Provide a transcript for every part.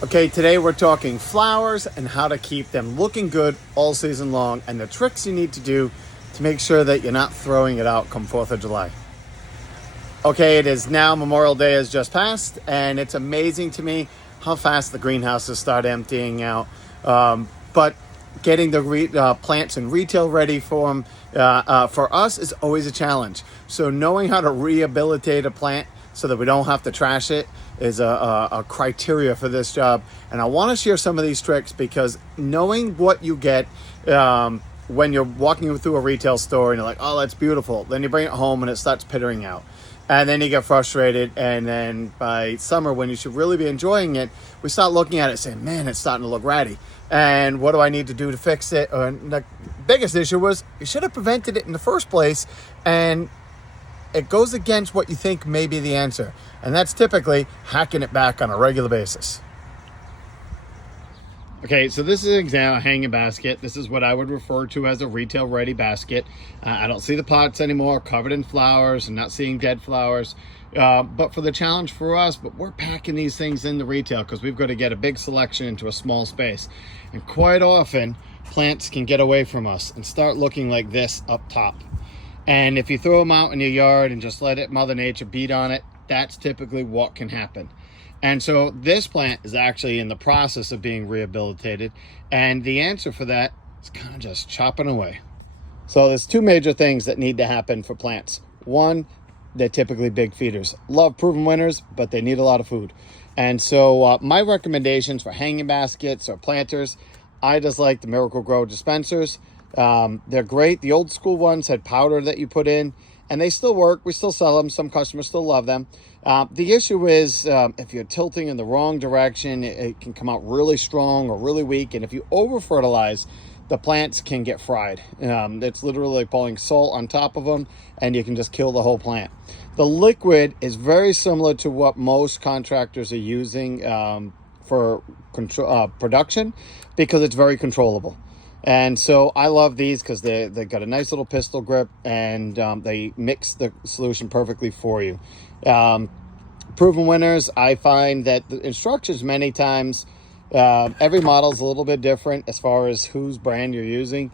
Okay, today we're talking flowers and how to keep them looking good all season long and the tricks you need to do to make sure that you're not throwing it out come 4th of July. Okay, it is now Memorial Day has just passed, and it's amazing to me how fast the greenhouses start emptying out. But getting the plants in retail ready for them, for us, is always a challenge. So knowing how to rehabilitate a plant so that we don't have to trash it is a criteria for this job. And I want to share some of these tricks because knowing what you get when you're walking through a retail store and you're like, oh, that's beautiful. Then you bring it home and it starts pittering out. And then you get frustrated. And then by summer, when you should really be enjoying it, we start looking at it saying, man, it's starting to look ratty. And what do I need to do to fix it? And the biggest issue was you should have prevented it in the first place. And it goes against what you think may be the answer. And that's typically hacking it back on a regular basis. Okay, so this is an example, a hanging basket. This is what I would refer to as a retail ready basket. I don't see the pots anymore covered in flowers and not seeing dead flowers. But for the challenge for us, but we're packing these things in the retail because we've got to get a big selection into a small space. And quite often, plants can get away from us and start looking like this up top. And if you throw them out in your yard and just let Mother Nature beat on it, that's typically what can happen. And so this plant is actually in the process of being rehabilitated. And the answer for that is kind of just chopping away. So there's two major things that need to happen for plants. One, they're typically big feeders. Love proven winners, but they need a lot of food. And so my recommendations for hanging baskets or planters, I just like the Miracle-Gro dispensers. They're great. The old school ones had powder that you put in, and they still work. We still sell them. Some customers still love them. The issue is if you're tilting in the wrong direction, it can come out really strong or really weak. And if you over fertilize, the plants can get fried. It's literally like pouring salt on top of them, and you can just kill the whole plant. The liquid is very similar to what most contractors are using for production because it's very controllable. And so I love these because they've got a nice little pistol grip, and they mix the solution perfectly for you. Proven winners, I find that the instructions many times, every model is a little bit different as far as whose brand you're using.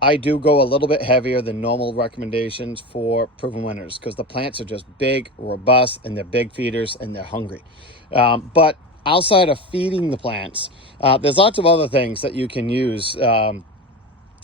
I do go a little bit heavier than normal recommendations for proven winners because the plants are just big, robust, and they're big feeders and they're hungry. But outside of feeding the plants, there's lots of other things that you can use.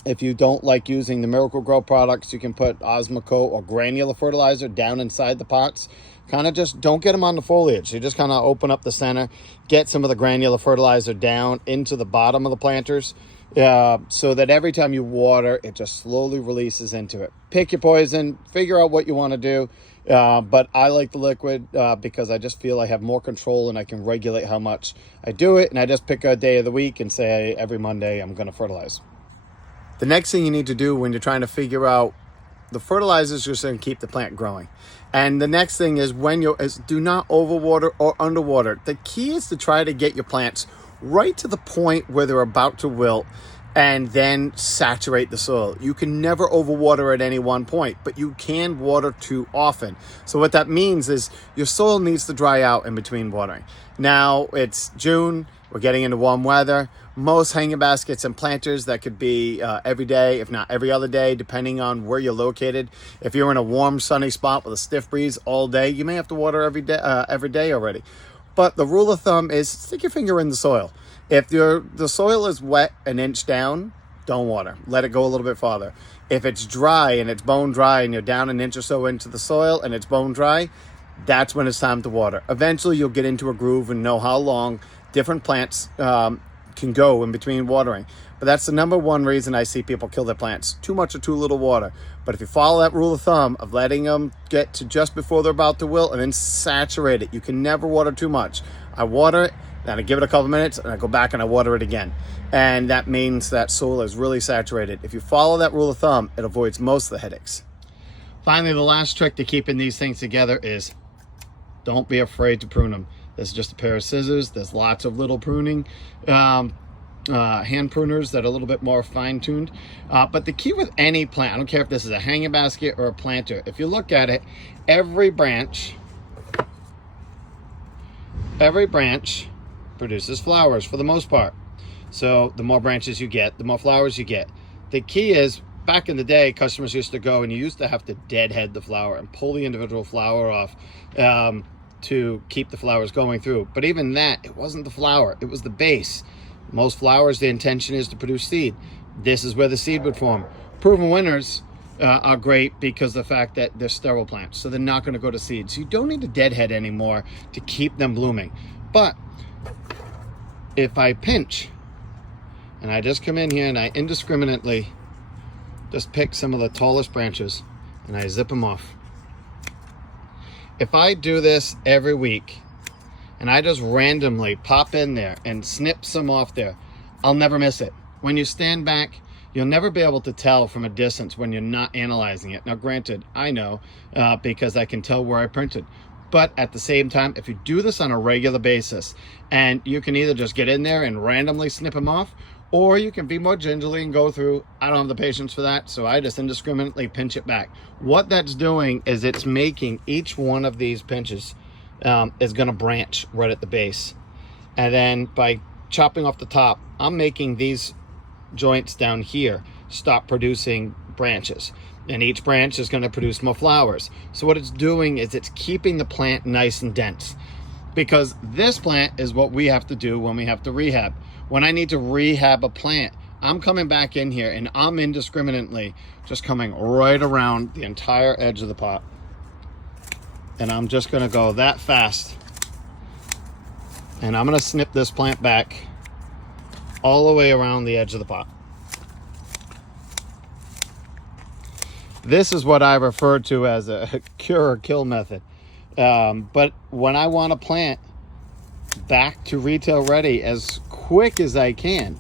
If you don't like using the Miracle-Gro products, you can put Osmocote or granular fertilizer down inside the pots. Kind of just don't get them on the foliage. You just kind of open up the center, get some of the granular fertilizer down into the bottom of the planters so that every time you water, it just slowly releases into it. Pick your poison, figure out what you want to do. But I like the liquid because I just feel I have more control and I can regulate how much I do it. And I just pick a day of the week and say, every Monday I'm going to fertilize. The next thing you need to do when you're trying to figure out the fertilizers just going to keep the plant growing. And the next thing is do not overwater or underwater. The key is to try to get your plants right to the point where they're about to wilt and then saturate the soil. You can never overwater at any one point, but you can water too often. So what that means is your soil needs to dry out in between watering. Now it's June, we're getting into warm weather. Most hanging baskets and planters, that could be every day, if not every other day, depending on where you're located. If you're in a warm, sunny spot with a stiff breeze all day, you may have to water every day already. But the rule of thumb is stick your finger in the soil. If the soil is wet an inch down, don't water. Let it go a little bit farther. If it's dry and it's bone dry and you're down an inch or so into the soil and it's bone dry, that's when it's time to water. Eventually, you'll get into a groove and know how long different plants can go in between watering. But that's the number one reason I see people kill their plants. Too much or too little water. But if you follow that rule of thumb of letting them get to just before they're about to wilt and then saturate it, you can never water too much. I water it, then I give it a couple minutes, and I go back and I water it again. And that means that soil is really saturated. If you follow that rule of thumb, it avoids most of the headaches. Finally, the last trick to keeping these things together is don't be afraid to prune them. This is just a pair of scissors. There's lots of little pruning hand pruners that are a little bit more fine-tuned. But the key with any plant, I don't care if this is a hanging basket or a planter, if you look at it, every branch produces flowers for the most part. So the more branches you get, the more flowers you get. The key is, back in the day, customers used to go and you used to have to deadhead the flower and pull the individual flower off to keep the flowers going through. But even that, it wasn't the flower, it was the base. Most flowers, the intention is to produce seed. This is where the seed would form. Proven winners are great because of the fact that they're sterile plants, so they're not going to go to seed. So you don't need to deadhead anymore to keep them blooming. But if I pinch and I just come in here and I indiscriminately just pick some of the tallest branches and I zip them off. If I do this every week and I just randomly pop in there and snip some off there, I'll never miss it. When you stand back, you'll never be able to tell from a distance when you're not analyzing it. Now, granted, I know because I can tell where I printed. But at the same time, if you do this on a regular basis, and you can either just get in there and randomly snip them off, or you can be more gingerly and go through. I don't have the patience for that, so I just indiscriminately pinch it back. What that's doing is it's making each one of these pinches is going to branch right at the base. And then by chopping off the top, I'm making these joints down here stop producing branches. And each branch is going to produce more flowers. So what it's doing is it's keeping the plant nice and dense. Because this plant is what we have to do when we have to rehab. When I need to rehab a plant, I'm coming back in here and I'm indiscriminately just coming right around the entire edge of the pot. And I'm just gonna go that fast. And I'm gonna snip this plant back all the way around the edge of the pot. This is what I refer to as a cure or kill method. But when I want a plant back to retail ready as quick as I can,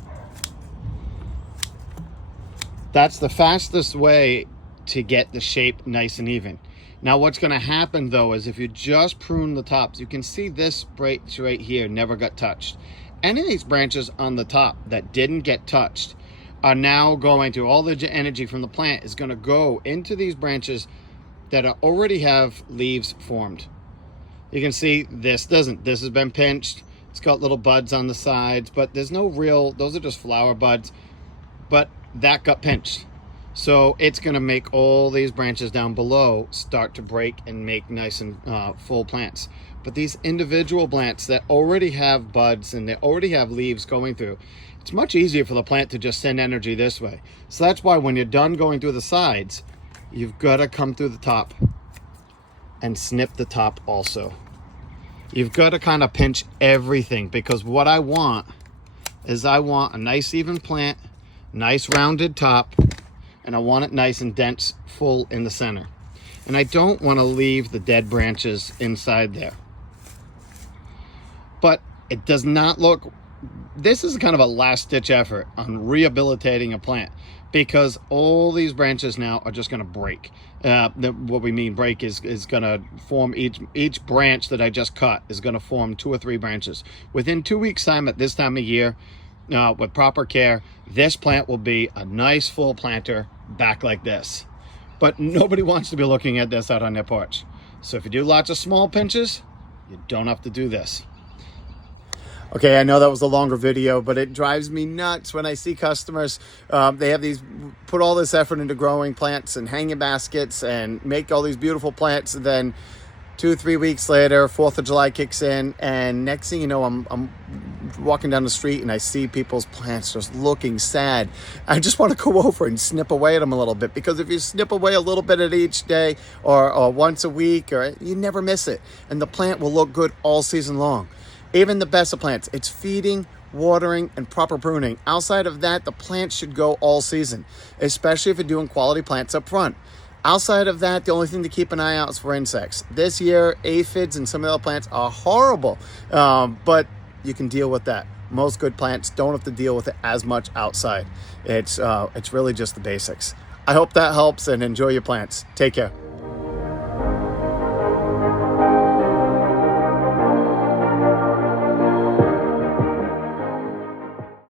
that's the fastest way to get the shape nice and even. Now what's going to happen though is if you just prune the tops, you can see this branch right here never got touched. Any of these branches on the top that didn't get touched are now going to, all the energy from the plant is going to go into these branches that already have leaves formed. You can see this doesn't. This has been pinched. It's got little buds on the sides, but there's no real, those are just flower buds, but that got pinched. So it's going to make all these branches down below start to break and make nice and full plants. But these individual plants that already have buds and they already have leaves going through, it's much easier for the plant to just send energy this way. So that's why when you're done going through the sides, you've got to come through the top and snip the top also. You've got to kind of pinch everything, because what I want is I want a nice even plant, nice rounded top, and I want it nice and dense, full in the center. And I don't want to leave the dead branches inside there. But it does not look, this is kind of a last ditch effort on rehabilitating a plant, because all these branches now are just going to break. What we mean break is going to form, each branch that I just cut is going to form 2 or 3 branches. Within 2 weeks time at this time of year, with proper care, this plant will be a nice full planter back like this. But nobody wants to be looking at this out on their porch. So if you do lots of small pinches, you don't have to do this. Okay, I know that was a longer video, but it drives me nuts when I see customers, they have these, put all this effort into growing plants and hanging baskets and make all these beautiful plants, and then 2-3 weeks later, 4th of July kicks in, and next thing you know, I'm walking down the street and I see people's plants just looking sad. I just want to go over and snip away at them a little bit, because if you snip away a little bit at each day or once a week, or you never miss it, and the plant will look good all season long. Even the best of plants, it's feeding, watering, and proper pruning. Outside of that, the plant should go all season, especially if you're doing quality plants up front. Outside of that, the only thing to keep an eye out is for insects. This year, aphids and some of the other plants are horrible, but you can deal with that. Most good plants don't have to deal with it as much outside. It's really just the basics. I hope that helps, and enjoy your plants. Take care.